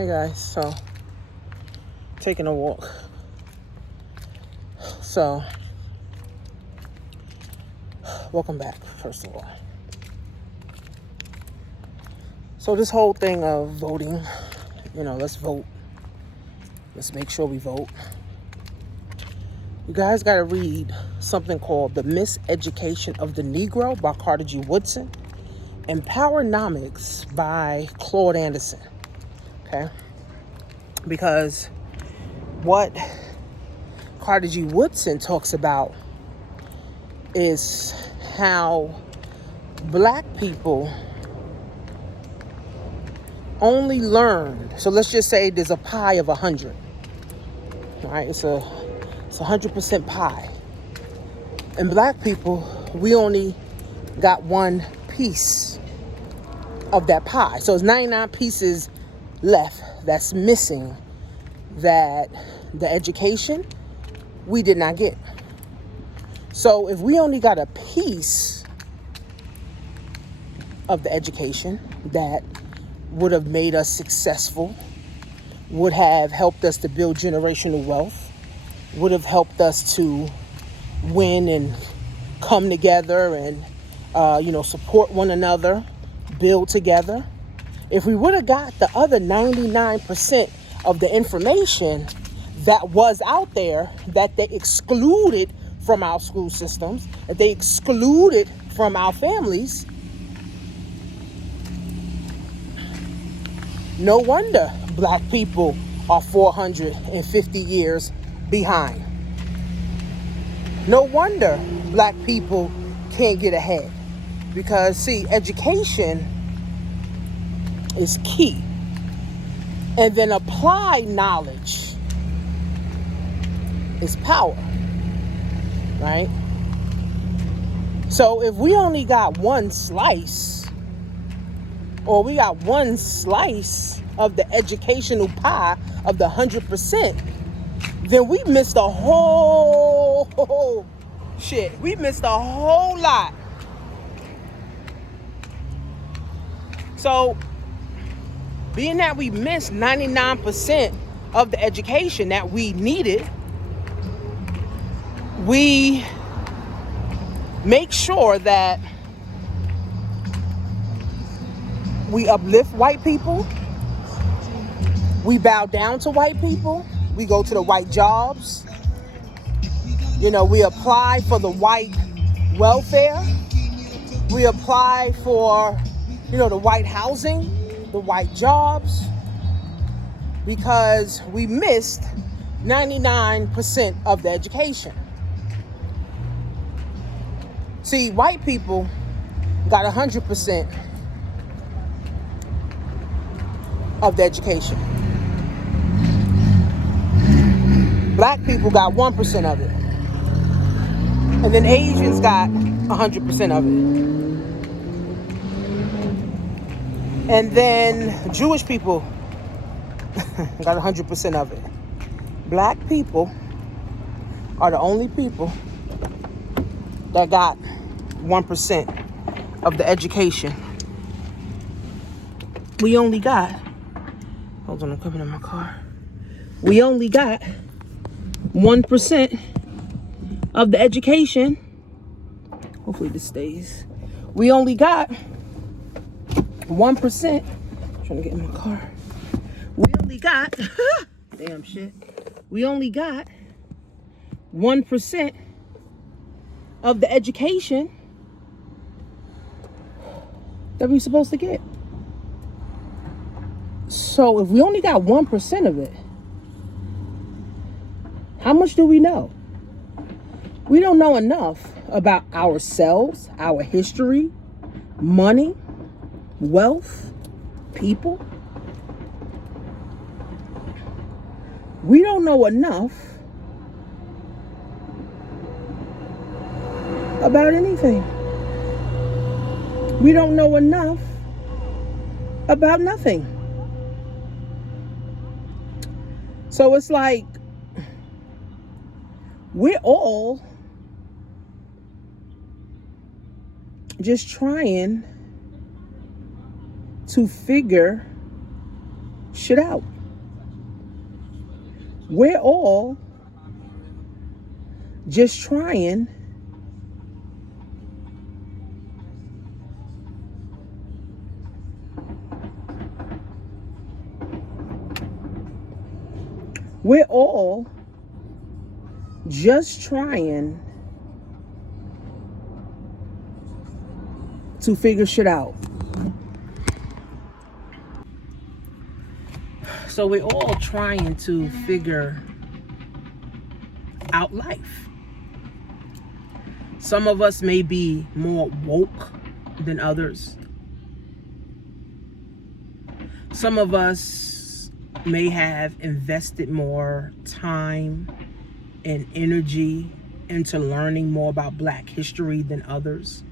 Hey guys, so taking a walk. So welcome back, first of all. So this whole thing of voting, let's vote. Let's make sure we vote. You guys got to read something called The Miseducation of the Negro by Carter G. Woodson and Powernomics by Claude Anderson. Okay? Because what Carter G. Woodson talks about is how black people only learn. So let's just say there's a pie of 100. All right, it's a 100% pie. And black people, we only got one piece of that pie. So it's 99 pieces left that's missing, that the education we did not get. So if we only got a piece of the education that would have made us successful, would have helped us to build generational wealth, would have helped us to win and come together and, support one another, build together. If we would have got the other 99% of the information that was out there, that they excluded from our school systems, that they excluded from our families, no wonder black people are 450 years behind. No wonder black people can't get ahead. Because, see, education is key. And then applied knowledge is power, right? So if we only got one slice, or we got one slice of the educational pie of the 100%, then we missed a whole shit. We missed a whole lot. So, being that we missed 99% of the education that we needed, we make sure that we uplift white people, we bow down to white people, we go to the white jobs, we apply for the white welfare, we apply for, the white housing, the white jobs, because we missed 99% of the education. See, white people got 100% of the education. Black people got 1% of it. And then Asians got 100% of it. And then Jewish people got 100% of it. Black people are the only people that got 1% of the education. We only got, hold on, I'm coming in my car. We only got 1% of the education. Hopefully this stays. We only got 1%. I'm trying to get in my car. We only got, damn shit. We only got 1% of the education that we're supposed to get. So if we only got 1% of it, how much do we know? We don't know enough about ourselves, our history, money, wealth, people. We don't know enough about anything. We don't know enough about nothing. So it's like we're all just trying to figure shit out. We're all just trying to figure shit out. So we're all trying to figure out life. Some of us may be more woke than others. Some of us may have invested more time and energy into learning more about Black history than others.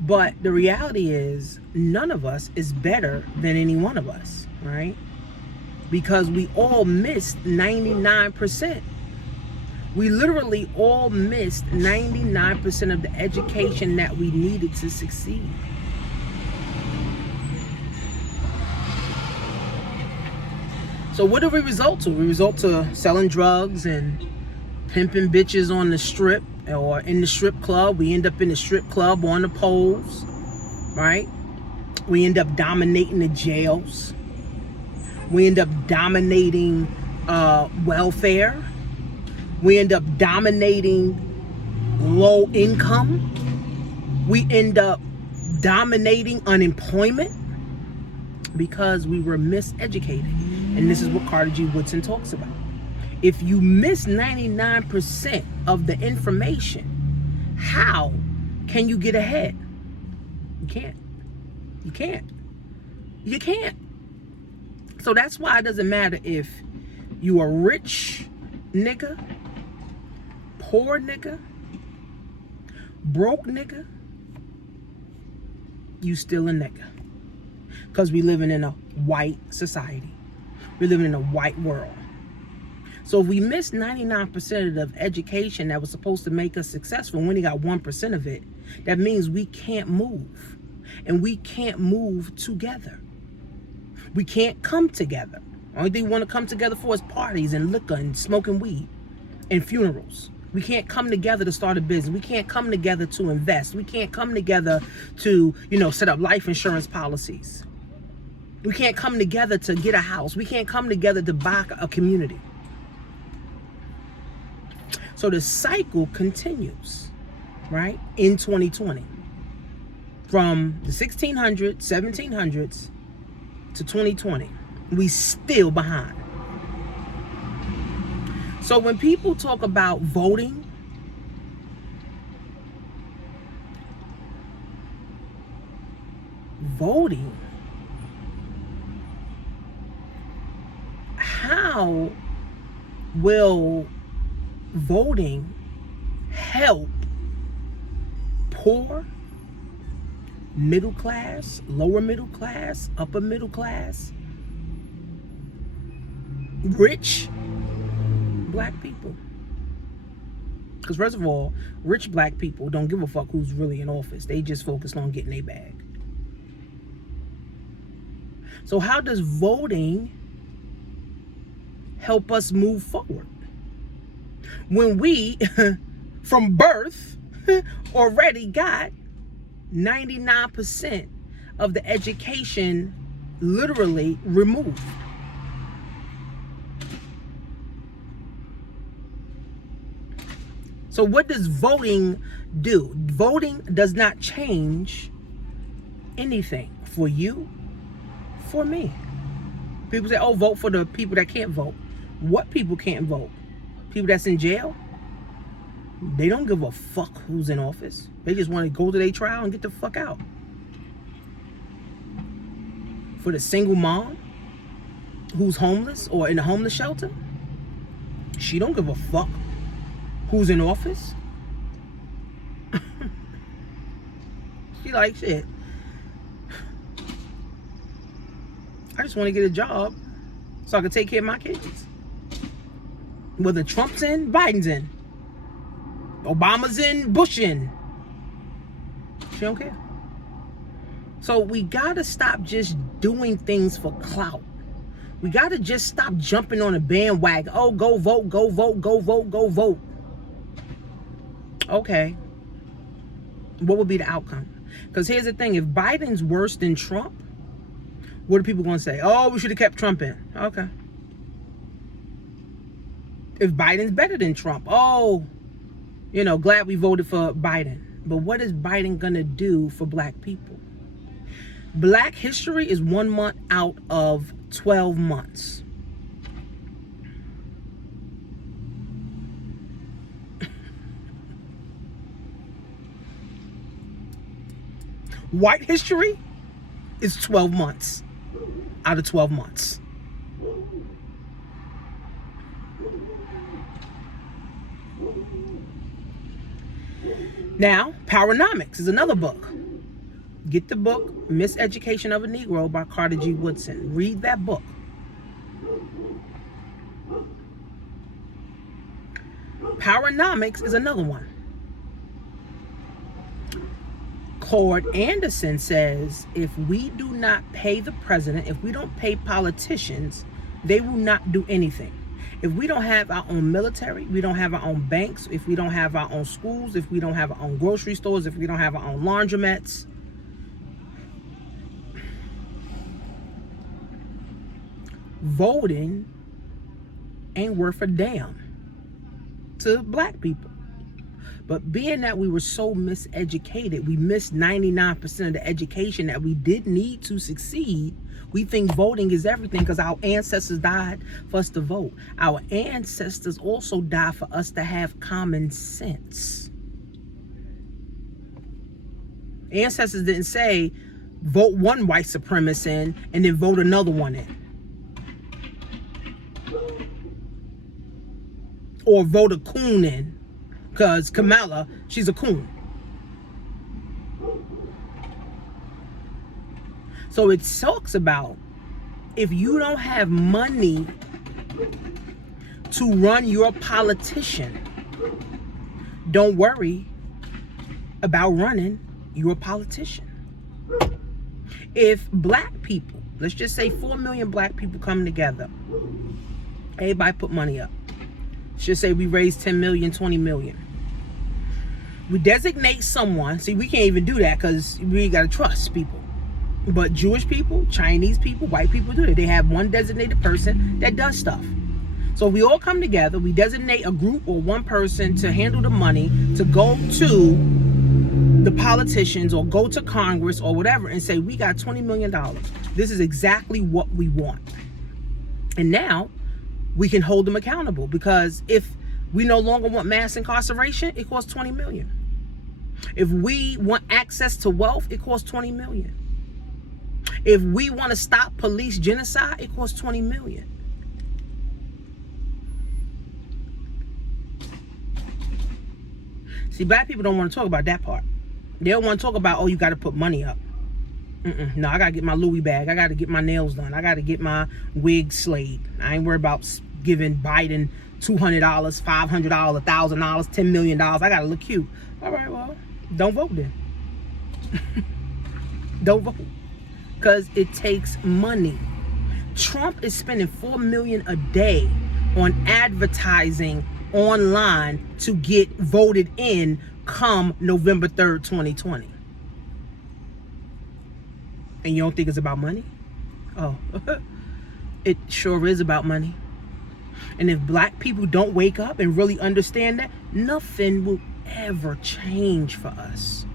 But the reality is, none of us is better than any one of us, right? Because we all missed 99%. We literally all missed 99% of the education that we needed to succeed. So what do we result to? We result to selling drugs and pimping bitches on the strip or in the strip club. We end up in the strip club on the poles, right? We end up dominating the jails. We end up dominating welfare. We end up dominating low income. We end up dominating unemployment because we were miseducated. And this is what Carter G. Woodson talks about. If you miss 99% of the information, how can you get ahead? You can't. You can't. You can't. So that's why it doesn't matter if you a rich nigga, poor nigga, broke nigga, you still a nigga. Because we living in a white society. We're living in a white world. So if we miss 99% of the education that was supposed to make us successful, and we only got 1% of it, that means we can't move. And we can't move together. We can't come together. Only thing we want to come together for is parties and liquor and smoking weed and funerals. We can't come together to start a business. We can't come together to invest. We can't come together to, set up life insurance policies. We can't come together to get a house. We can't come together to buy a community. So the cycle continues, right, in 2020. From the 1600s, 1700s to 2020. We still behind. So when people talk about voting, how will voting help poor, middle class, lower middle class, upper middle class, rich Black people? Because first of all, rich Black people don't give a fuck who's really in office. They just focused on getting their bag. So how does voting help us move forward when we from birth already got 99% of the education literally removed? So what does voting do? Voting does not change anything for you, for me. People say, oh, vote for the people that can't vote. What people can't vote? People that's in jail? They don't give a fuck who's in office. They just want to go to their trial and get the fuck out. For the single mom who's homeless or in a homeless shelter, she don't give a fuck who's in office. She like, shit, I just want to get a job so I can take care of my kids. Whether Trump's in, Biden's in, Obama's in, Bush in, she don't care. So we gotta stop just doing things for clout. We gotta just stop jumping on a bandwagon. Oh, go vote, go vote, go vote, go vote. Okay. What would be the outcome? Because here's the thing, if Biden's worse than Trump, what are people gonna say? Oh, we should have kept Trump in. Okay. If Biden's better than Trump, oh, glad we voted for Biden. But what is Biden gonna do for black people? Black history is 1 month out of 12 months. White history is 12 months out of 12 months. Now, Powernomics is another book. Get the book, Miseducation of a Negro by Carter G. Woodson. Read that book. Powernomics is another one. Claude Anderson says, if we do not pay the president, if we don't pay politicians, they will not do anything. If we don't have our own military, we don't have our own banks, if we don't have our own schools, if we don't have our own grocery stores, if we don't have our own laundromats, voting ain't worth a damn to black people. But being that we were so miseducated, we missed 99% of the education that we did need to succeed. We think voting is everything because our ancestors died for us to vote. Our ancestors also died for us to have common sense. Ancestors didn't say, vote one white supremacist in and then vote another one in. Or vote a coon in. Because Kamala, she's a coon. So it talks about if you don't have money to run your politician, don't worry about running your politician. If black people, let's just say 4 million black people come together, everybody put money up. Let's just say we raise 10 million, 20 million. We designate someone. See, we can't even do that because we got to trust people. But Jewish people, Chinese people, white people do it. They have one designated person that does stuff. So we all come together. We designate a group or one person to handle the money to go to the politicians or go to Congress or whatever and say, we got $20 million. This is exactly what we want. And now we can hold them accountable because if we no longer want mass incarceration, it costs $20 million. If we want access to wealth, it costs $20 million. If we want to stop police genocide, it costs $20 million. See, black people don't want to talk about that part. They don't want to talk about, oh, you got to put money up. No, I got to get my Louis bag. I got to get my nails done. I got to get my wig slayed. I ain't worried about giving Biden $200, $500, $1,000, $10 million. I got to look cute. All right, well, don't vote then. Don't vote. Because it takes money. Trump is spending $4 million a day on advertising online to get voted in come November 3rd, 2020. And you don't think it's about money? Oh, it sure is about money. And if black people don't wake up and really understand that, nothing will ever change for us.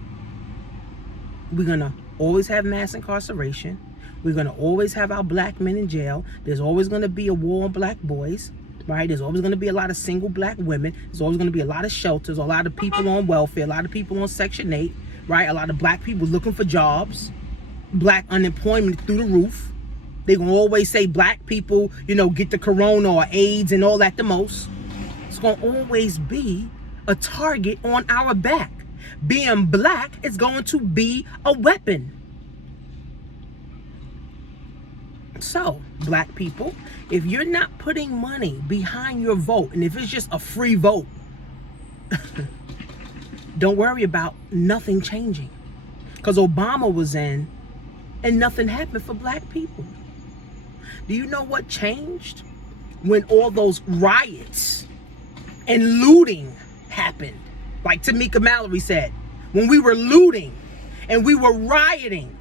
We're going to always have mass incarceration. We're going to always have our black men in jail. There's always going to be a war on black boys, right? There's always going to be a lot of single black women. There's always going to be a lot of shelters, a lot of people on welfare, a lot of people on Section 8, right? A lot of black people looking for jobs. Black unemployment through the roof. They're going to always say black people, get the corona or AIDS and all that the most. It's going to always be a target on our back. Being black is going to be a weapon. So, black people, if you're not putting money behind your vote, and if it's just a free vote, don't worry about nothing changing. Because Obama was in and nothing happened for black people. Do you know what changed? When all those riots and looting happened. Like Tamika Mallory said, when we were looting and we were rioting,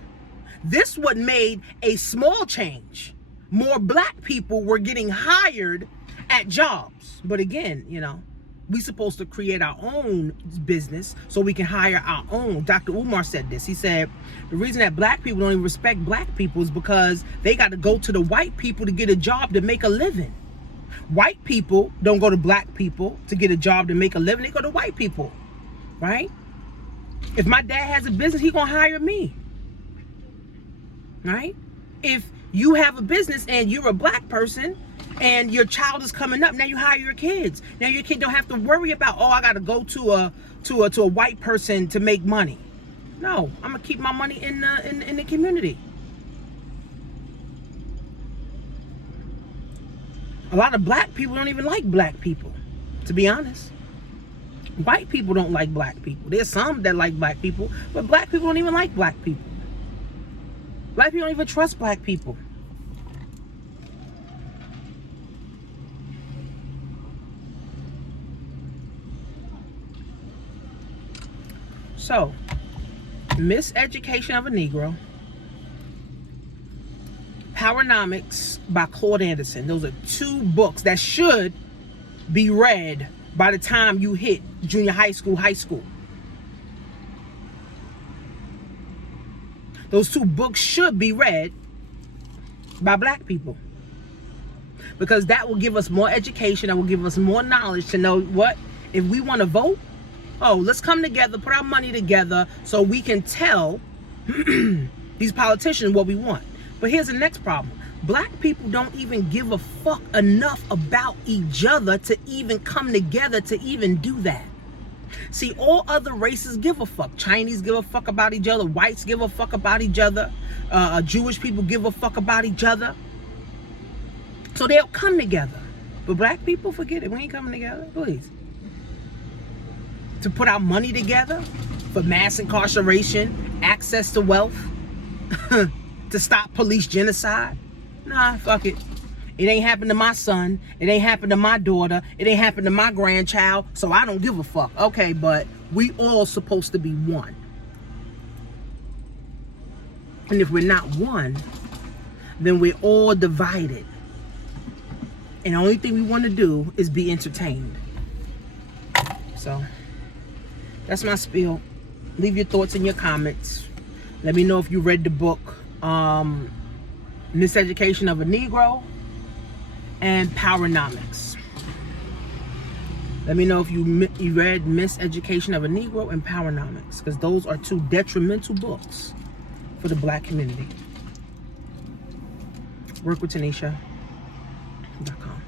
this what made a small change. More black people were getting hired at jobs. But again, you know, we supposed to create our own business so we can hire our own. Dr. Umar said this. He said, the reason that black people don't even respect black people is because they got to go to the white people to get a job to make a living. White people don't go to black people to get a job to make a living. They go to white people, right? If my dad has a business, he gonna hire me, right? If you have a business and you're a black person and your child is coming up, now you hire your kids. Now your kid don't have to worry about, oh, I gotta go to a white person to make money. No, I'm gonna keep my money in the community. A lot of black people don't even like black people, to be honest. White people don't like black people. There's some that like black people, but black people don't even like black people. Black people don't even trust black people. So, Miseducation of a Negro, Powernomics by Claude Anderson. Those are two books that should be read by the time you hit junior high school, high school. Those two books should be read by black people, because that will give us more education. That will give us more knowledge to know what, if we want to vote, oh, let's come together, put our money together so we can tell these politicians what we want. But here's the next problem. Black people don't even give a fuck enough about each other to even come together to even do that. See, all other races give a fuck. Chinese give a fuck about each other. Whites give a fuck about each other. Jewish people give a fuck about each other. So they'll come together. But black people, forget it. We ain't coming together, please. To put our money together for mass incarceration, access to wealth, to stop police genocide. Nah, fuck it. It ain't happened to my son. It ain't happened to my daughter. It ain't happened to my grandchild. So I don't give a fuck. Okay, but we all supposed to be one. And if we're not one, then we're all divided. And the only thing we want to do is be entertained. So that's my spiel. Leave your thoughts in your comments. Let me know if you read the book Miseducation of a Negro and Powernomics. Let me know if you read Miseducation of a Negro and Powernomics, because those are two detrimental books for the black community. Workwithtanisha.com.